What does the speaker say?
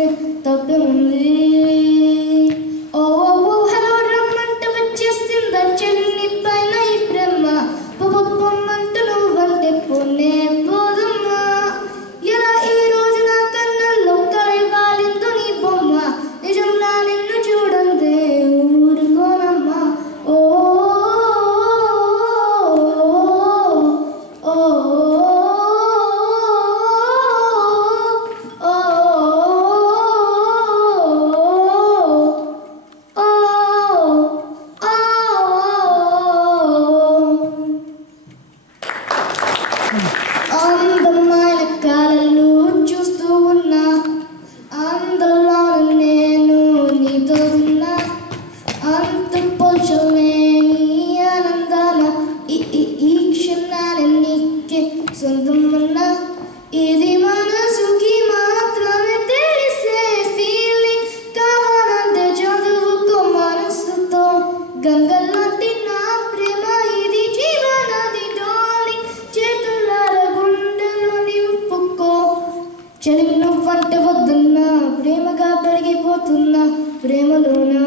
వస్తే తప్పేముంది ఓ హలో రమ్మంటే వచ్చేసిందా చెల్లి పైన ఈ ప్రేమ పొమ్మంటూ నువ్వంటే పోనే పోదమ్మా ఎలా ఈ రోజు నా కన్నుల్లో కలవాలిందో నీ బొమ్మ నిజం నా నిన్ను చూడందే ఊరుకోనమ్మా ఓ అందమైన కళలు చూస్తూ ఉన్నా అందులో నేను నీతో ఉన్నా అంత పోల్చలేని ఆనందాల ఈ క్షణాల నీకే సొంతమన్నా ఇది మనసుకి మాత్రమే తెలిసే ఫీలింగ్ కావాలంటే చదువుకో మనసుతో గంగలాంటి నా ప్రేమ ఇది జీవనది డోలి చేతులార గుండెలు నింపుకో చలి నువ్వంటే వద్దన్నా ప్రేమగా పెరిగిపోతున్నా ప్రేమలోనా